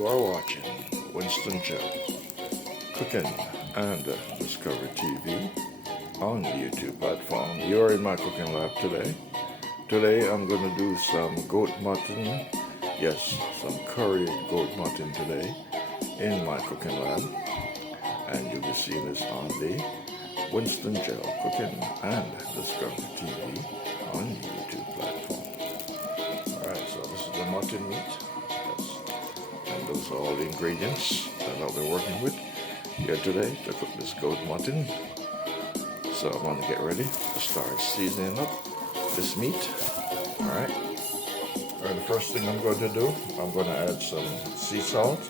You are watching Winston GeL Cooking and Discover TV on the YouTube platform. You are in my cooking lab today. Today I'm going to do some goat mutton. Yes, some curried goat mutton today in my cooking lab. And you'll be seeing this on the Winston GeL Cooking and Discover TV on the YouTube platform. Alright, so this is the mutton meat. Yes. And those are all the ingredients that I'll be working with here today to cook this goat mutton. So I'm going to get ready to start seasoning up this meat. Alright. Alright, the first thing I'm going to do, I'm going to add some sea salt.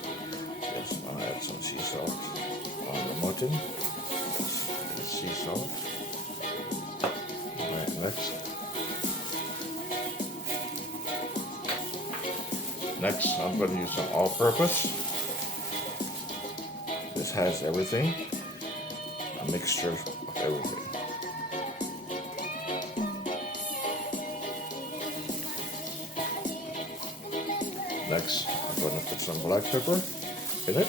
Yes, I'm going to add some sea salt on the mutton. Sea salt. Alright, next I'm going to use some all-purpose. This has everything, a mixture of everything. Next I'm going to put some black pepper in it.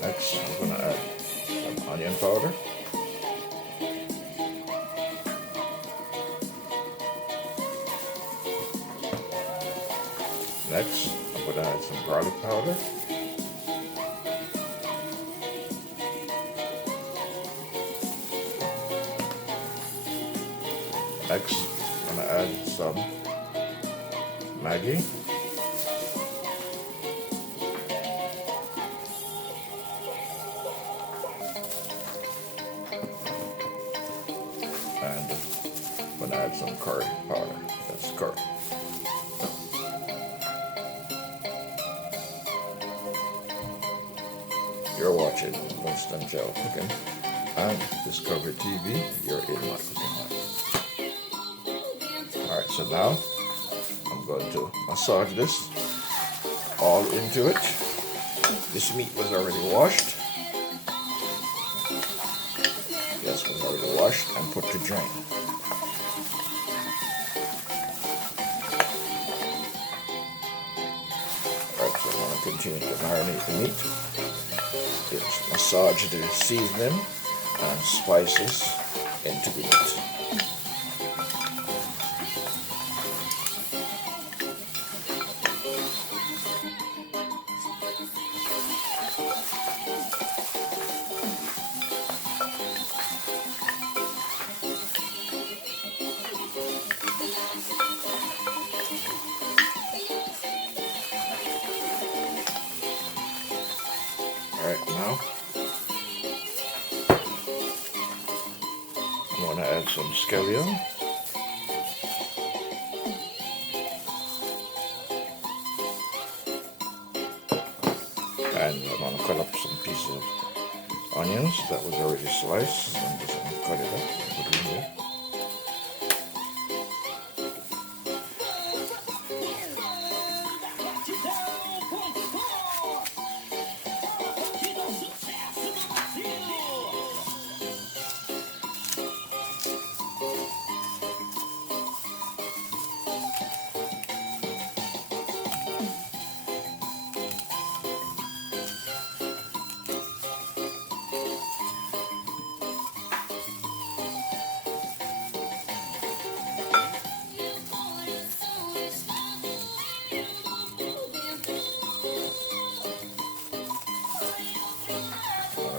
Next, I'm going to add some onion powder. Next, I'm going to add some garlic powder. Next, I'm going to add some Maggi. And I'm going to add some curry powder. That's curry. You're watching Winston GeL Cooking and Discover TV. You're in my cooking lab. Alright, so now I'm going to massage this all into it. This meat was already washed. Yes, it was already washed and put to drain. Alright, so I'm going to continue to marinate the meat. Just massage the seasoning and spices into the meat. Alright, now I'm going to add some scallion. And I'm going to cut up some pieces of onions that was already sliced. I'm just going to cut it up and put it in there.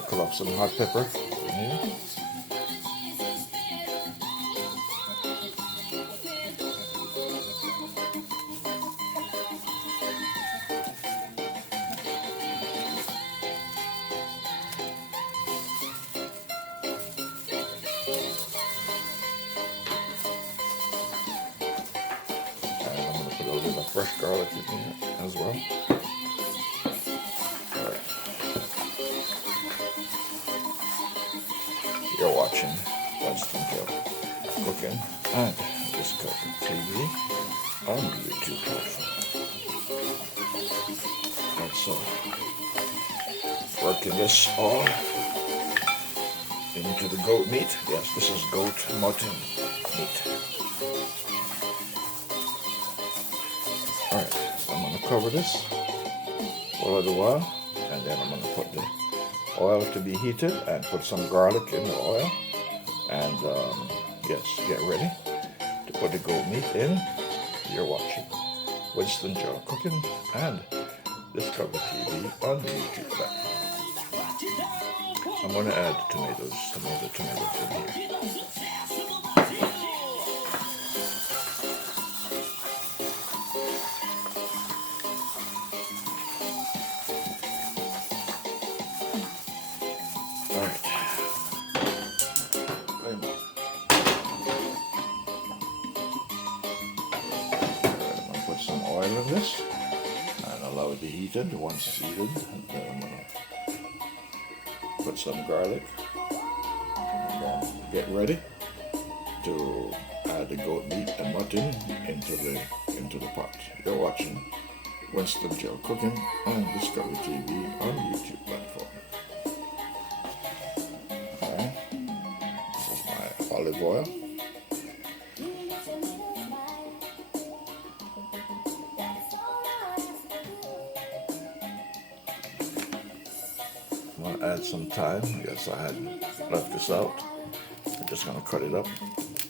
Cut up some hot pepper in here. And I'm going to put a little bit of fresh garlic in here as well. You're watching Winston GeL Cooking and Discover TV on the YouTube platform. And so, working this all into the goat meat. Yes, this is goat mutton meat. Alright, I'm going to cover this for a little while, and then I'm going to put the oil to be heated and put some garlic in the oil. And yes, get ready to put the goat meat in. You're watching Winston GeL Cooking and Discover TV on the YouTube platform. I'm going to add tomatoes, some of the tomatoes in here. Alright. I'm going to put some oil in this and allow it to heat it. Once it's heated, then I'm going to put some garlic. And then get ready to add the goat meat and mutton into the pot. You're watching Winston GeL Cooking and Discover TV on the YouTube platform. Alright, this is my olive oil. I'm going to add some thyme. Yes, I had left this out. I'm just going to cut it up.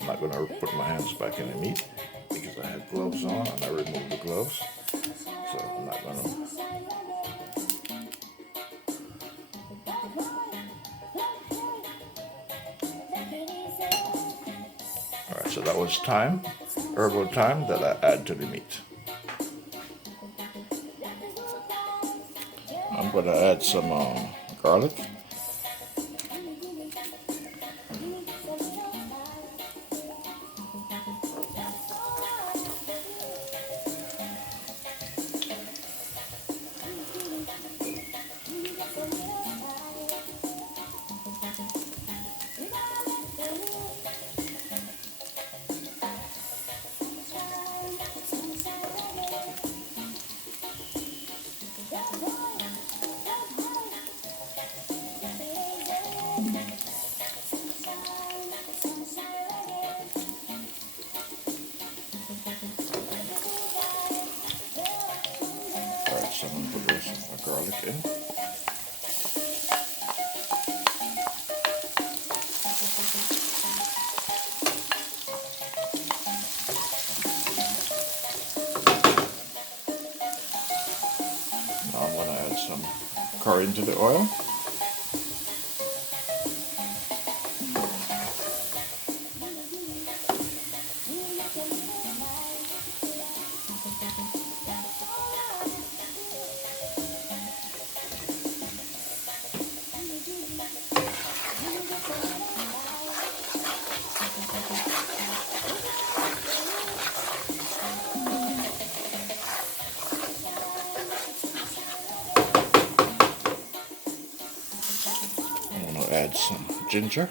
I'm not going to put my hands back in the meat because I had gloves on and I removed the gloves. So I'm not going to. Alright, so that was thyme, herbal thyme that I add to the meat. I'm going to add some garlic. Alright, so I'm going to put the rest of my garlic in. Now I'm going to add some curry into the oil. Add some ginger.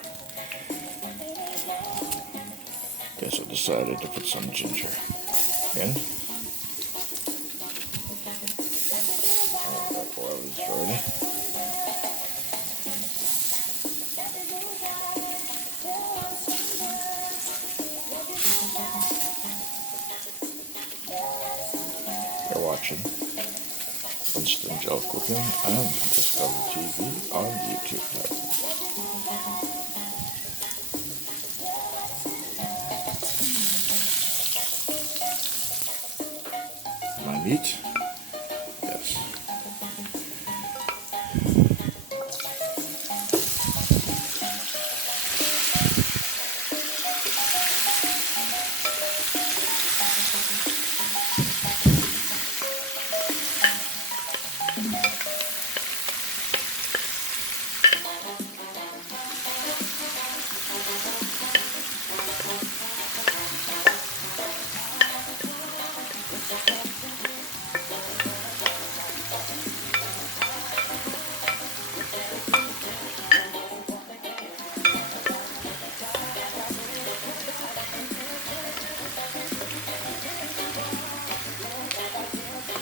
Guess I decided to put some ginger in. That oil is ready. You're watching Winston GeL Cooking and Discover TV on YouTube platform. My meat, yes.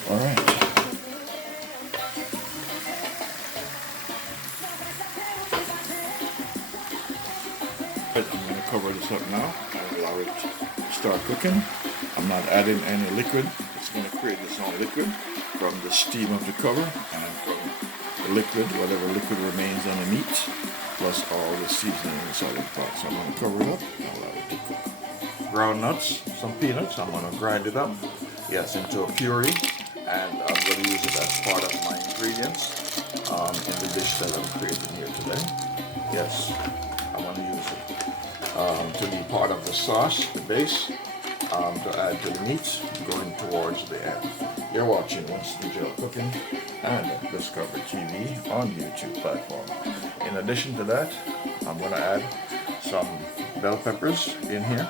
All right. this up now and allow it to start cooking. I'm not adding any liquid. It's going to create its own liquid from the steam of the cover and from the liquid, whatever liquid remains on the meat, plus all the seasoning inside the pot. So I'm going to cover it up and allow it to cook. Ground nuts, some peanuts, I'm going to grind it up, yes, into a puree, and I'm going to use it as part of my ingredients in the dish that I'm creating here today. Yes, I'm going to use it to be part of the sauce, the base, to add to the meat going towards the end. You're watching Winston GeL Cooking and Discover TV on YouTube platform. In addition to that, I'm going to add some bell peppers in here.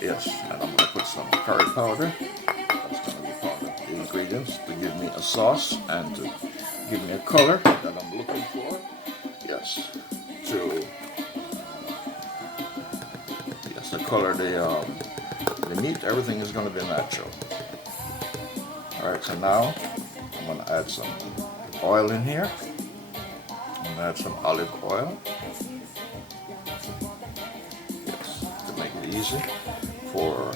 Yes, and I'm going to put some curry powder. That's going to be part of the ingredients to give me a sauce and to give me a color that I'm looking for. Yes, to color the meat. Everything is going to be natural. Alright, so now I'm going to add some oil in here. I'm going to add some olive oil. Yes, to make it easy for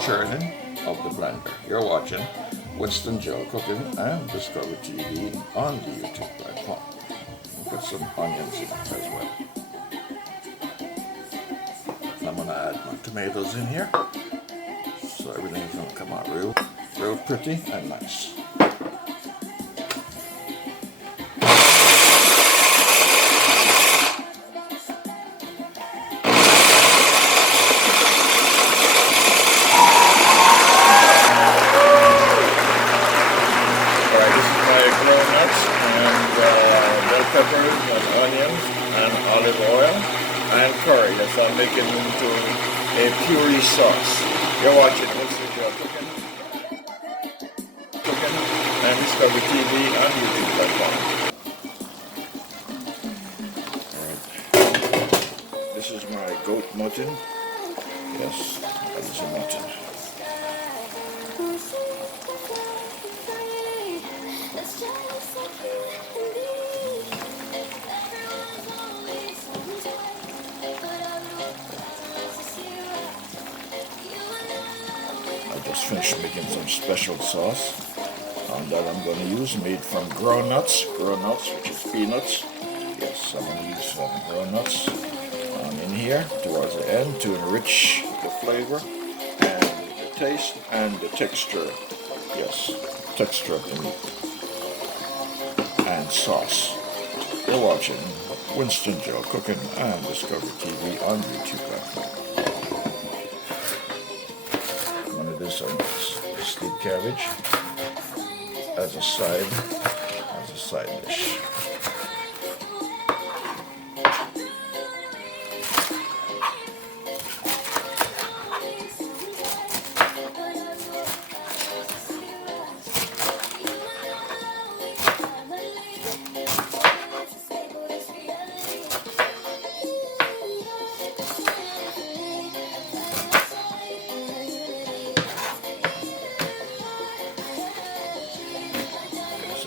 churning of the blender. You're watching Winston GeL Cooking and Discover TV on the YouTube platform. Put some onions in it as well. I'm going to add my tomatoes in here, so everything's going to come out real pretty and nice. Alright, this is my ground nuts and bell peppers and onions and olive oil and curry. That's all making into a puree sauce. You're watching Winston GeL Cooking and Discover TV on YouTube platform. Alright, this is my goat mutton. Yes, that is a mutton. Just finished making some special sauce that I'm going to use, made from ground nuts, which is peanuts. Yes, I'm going to use some ground nuts in here towards the end to enrich the flavor and the taste and the texture. Yes, texture of the meat and sauce. You're watching Winston GeL Cooking and Discover TV on YouTube platform. Do some steamed cabbage as a side dish.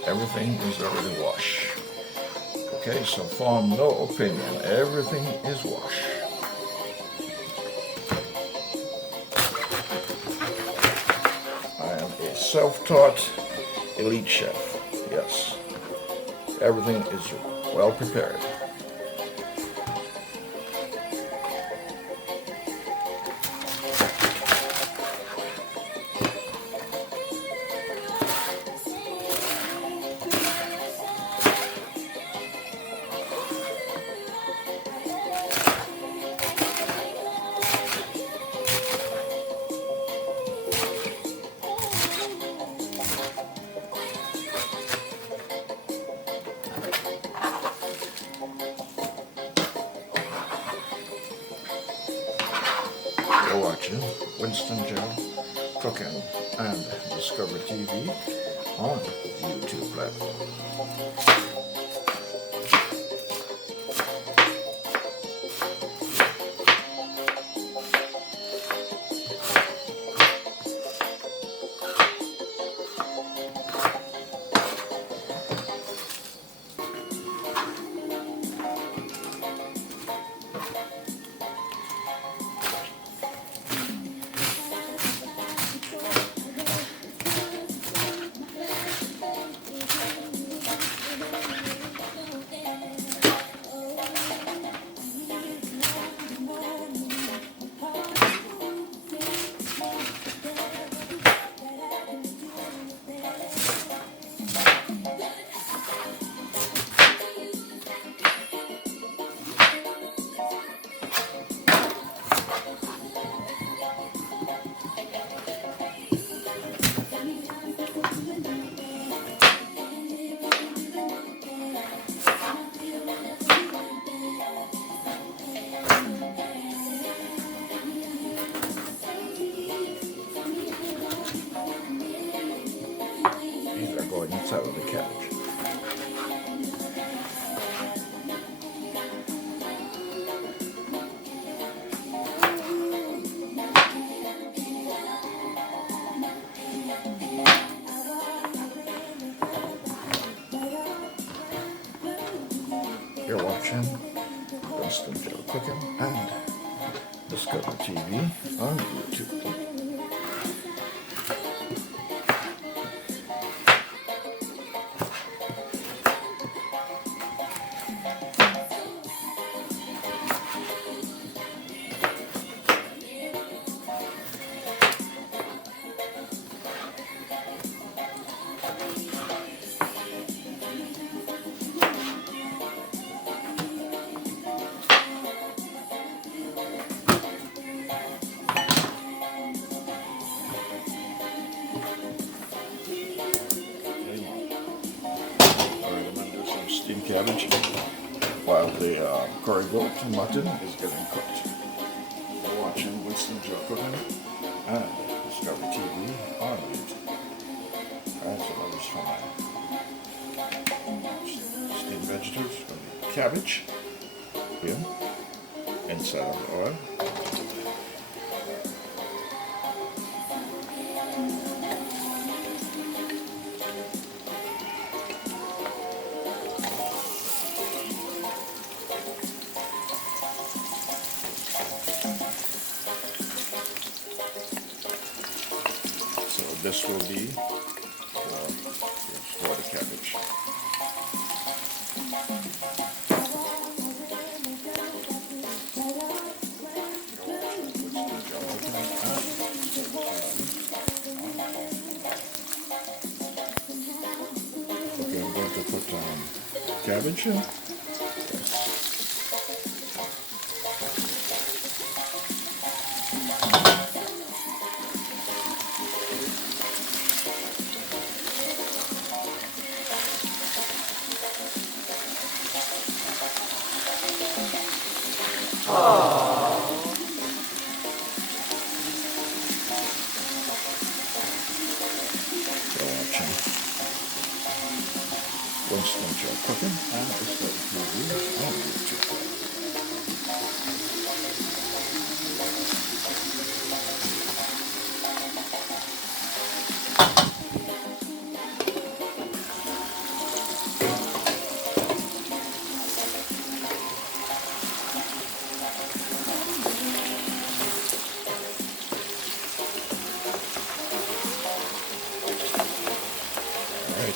Everything is already washed. Okay, so form no opinion. Everything is washed. I am a self-taught elite chef. Yes, everything is well prepared. You're watching Winston GeL Cooking and Discover TV on YouTube platform. outside of the cabbage. You're watching Winston GeL Cooking and Discover TV on YouTube. Steamed cabbage while the curry goat mutton is getting cooked. You're watching Winston GeL Cooking and Discover TV on YouTube. Alright, so that was for my steamed vegetables, cabbage here inside of the oil. This will be for the cabbage. Okay, I'm going to put cabbage in. Winston GeL Cooking and Discover TV on YouTube.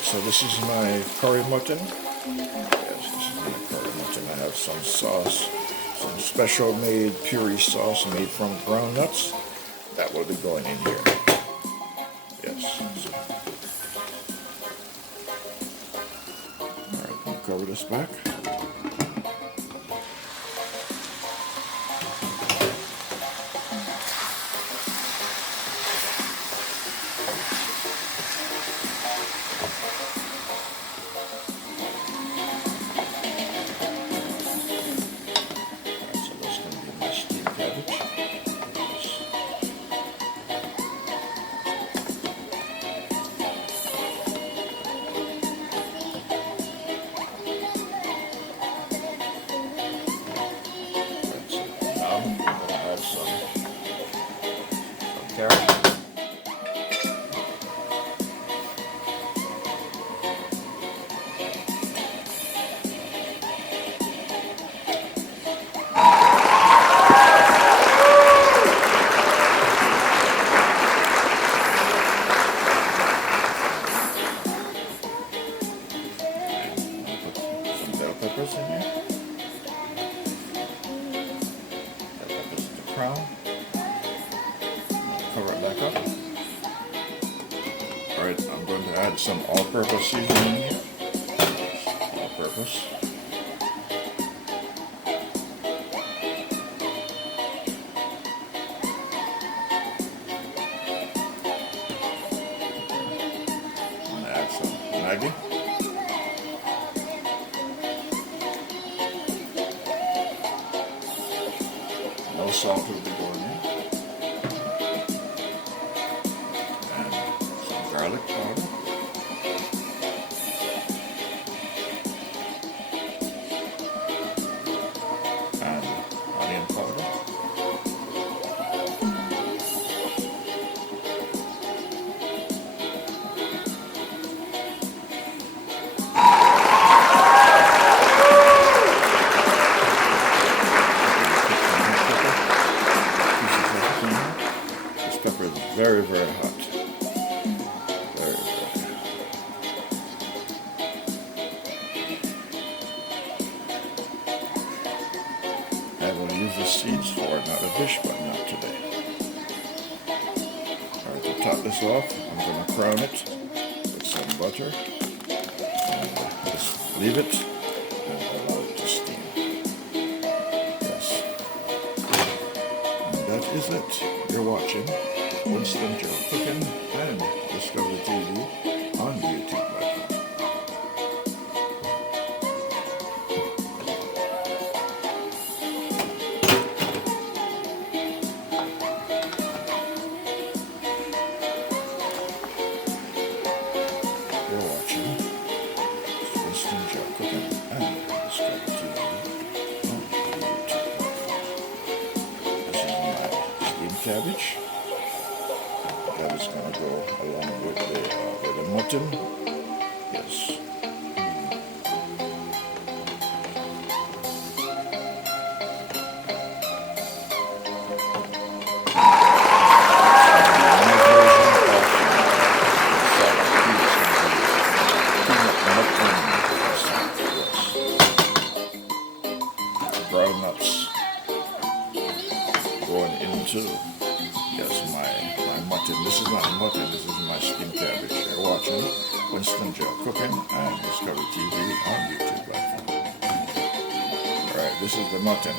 So this is my curry mutton. Yes, this is my curry mutton. I have some sauce, some special made puree sauce made from ground nuts. That will be going in here. Yes. Alright, I'm going to cover this back. peppers in here. Got peppers in the crown. Cover it back up. Alright, I'm going to add some all-purpose seasoning here. All-purpose. I'm going to add some Veggie. No salt will be going in. And some garlic powder. Very, very hot. Very, very hot. I will use the seeds for another dish, but not today. Alright, to top this off, I'm going to crown it with some butter. And just leave it and allow it to steam. Yes. And that is it. You're watching Winston GeL Cooking and Discovery TV on the YouTube platform. You're watching Winston GeL Cooking and Discovery TV on the YouTube platform. This is my steamed cabbage. That is going to go along with the mutton. Yes. Brown nuts going into, yes, my mutton. This is not mutton, this is my steamed cabbage. You're watching Winston GeL Cooking and Discovery TV on YouTube platform. Alright, this is the mutton.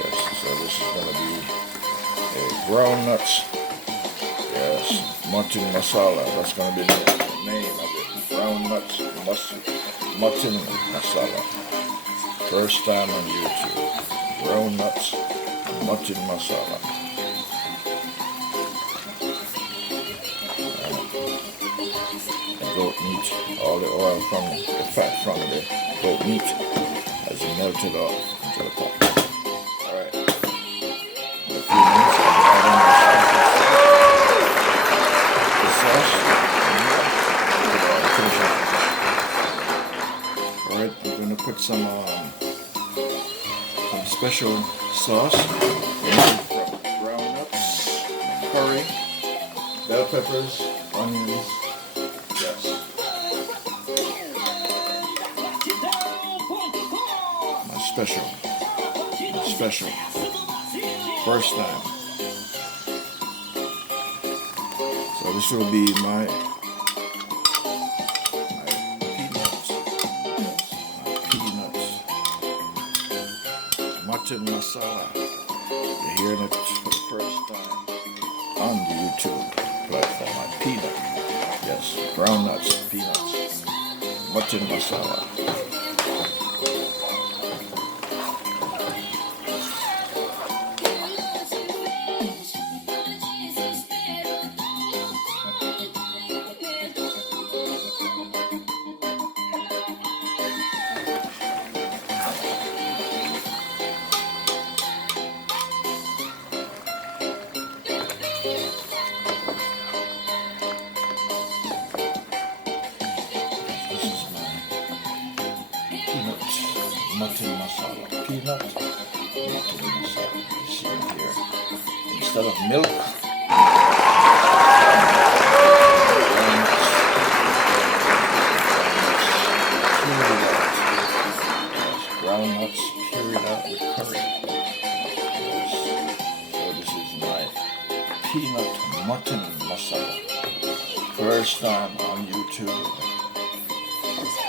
Yes, so this is going to be a brown nuts. Yes, Mutton Masala. That's going to be the name of it. Brown nuts, Mutton Masala. First time on YouTube. Brown nuts, Mutton Masala. And goat meat, all the oil from the fat from the goat meat has melted off into the pot. Alright. In a few minutes, I'll be adding the sauce. Alright, I'm going to put some special sauce made from ground nuts, curry, bell peppers, onions. Yes. My special. First time. So this will be my Mutton Masala. You're hearing it for the first time on the YouTube platform. My peanut. Yes, brown nuts, peanuts. Mutton Masala. Mutton Masala. Peanut Mutton Masala. You see it here. Instead of milk, brown nuts pureed out with curry. Yes. So this is my peanut mutton masala. First time on YouTube.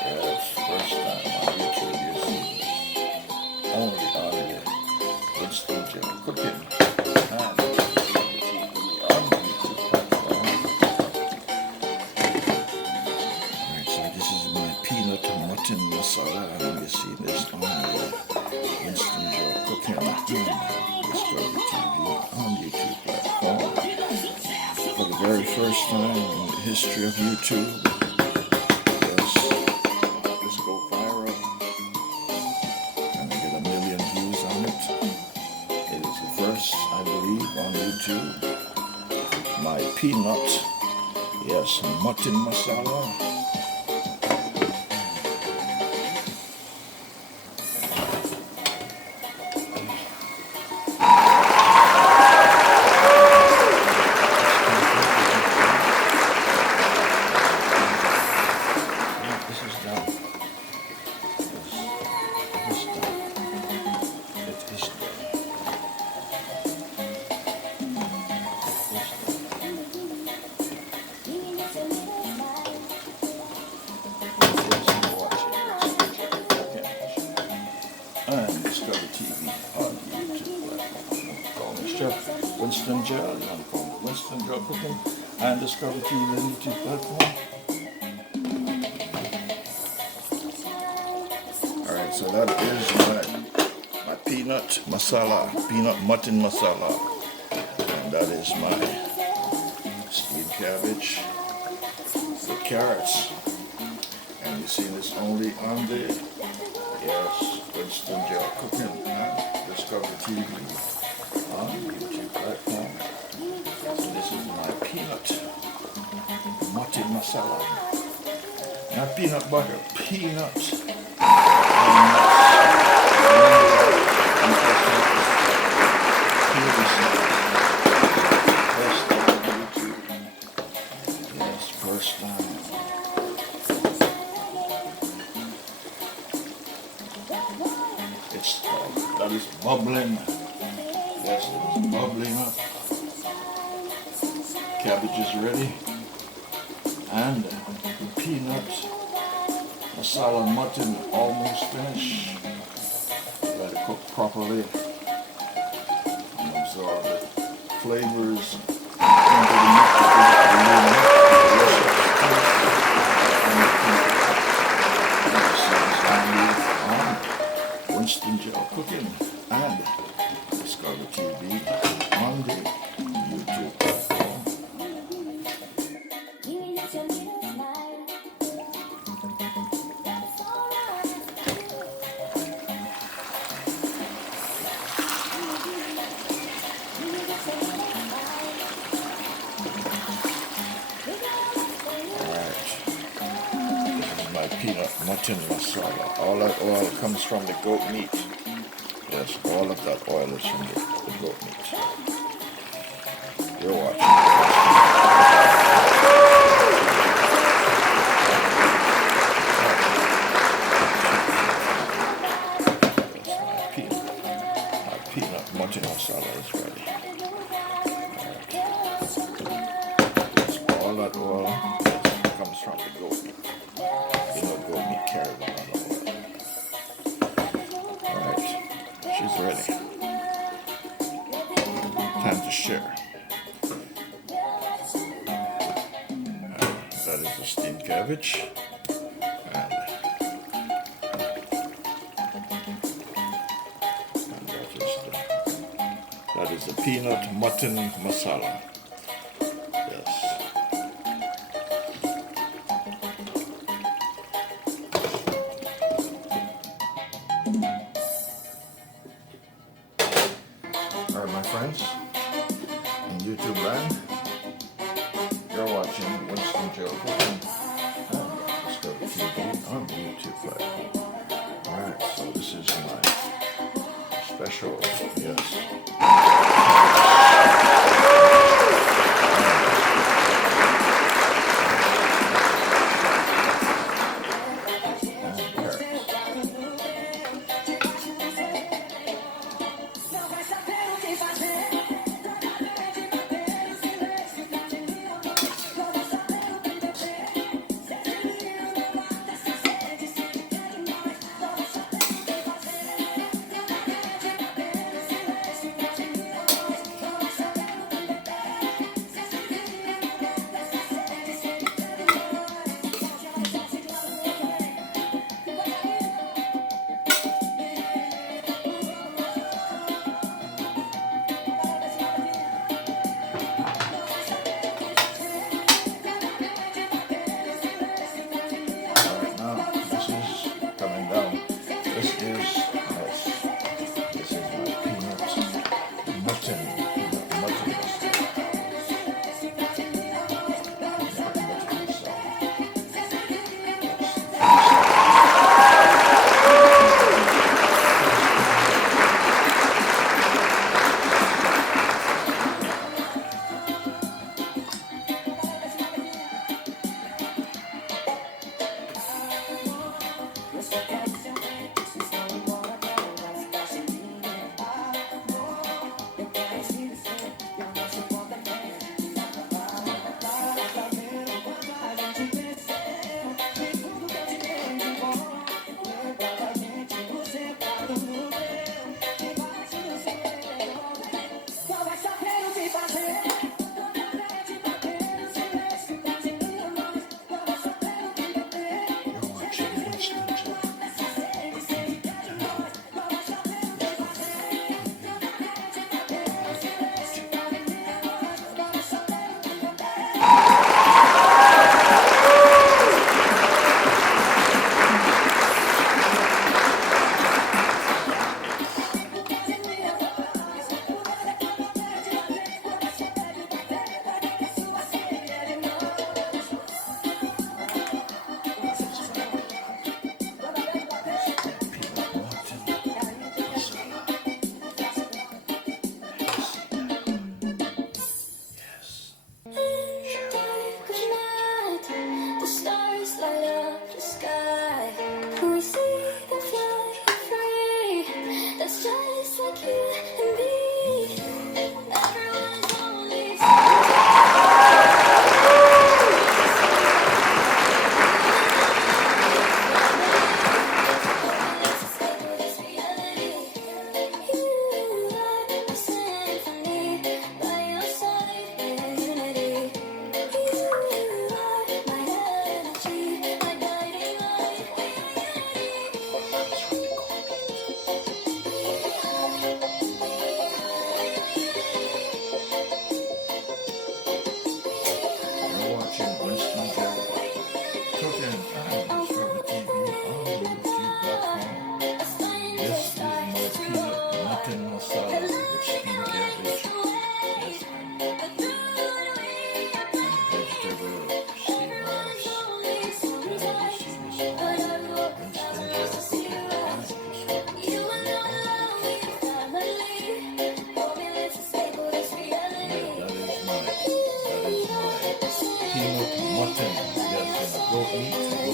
Yes, first time on YouTube you see this. Only on the Winston GeL Cooking and on the YouTube platform. Alright, so this is my peanut mutton masala, and you see this on the Winston GeL Cooking and Discovery TV on the YouTube platform. For the very first time in the history of YouTube. On YouTube, my peanut, yes, mutton masala. TV on YouTube. Call me Chef Winston GeL. You want to call me Winston GeL Cooking and Discover TV on YouTube platform. Alright, so that is my peanut masala, peanut mutton masala. And that is my steamed cabbage with carrots. And you see this only on the Winston GeL Cooking and Discover TV on YouTube platform. So this is my peanut mutton masala. Not peanut butter, peanut. First time. That is bubbling. Yes, it is bubbling up. Cabbage is ready. And peanut masala mutton almost finished. Let it cook properly and absorb the flavors into the meat. Winston GeL Cooking and Discover TV on the YouTube platform. Alright, this is my peanut mutton masala. All that oil comes from the goat meat. Yes, all of that oil is from the goat meat. You're watching. My peanut mutton masala is ready. Right. All that oil comes from the goat meat. You know, goat meat carries a lot of oil. Alright, she's ready. Time to share. That is the steamed cabbage. And that is the peanut mutton masala. Yes. Alright, my friends, in YouTube land, you're watching Winston GeL Cooking and Discover TV on the YouTube platform. Alright, so this is my special, mutton, yes, goat meat,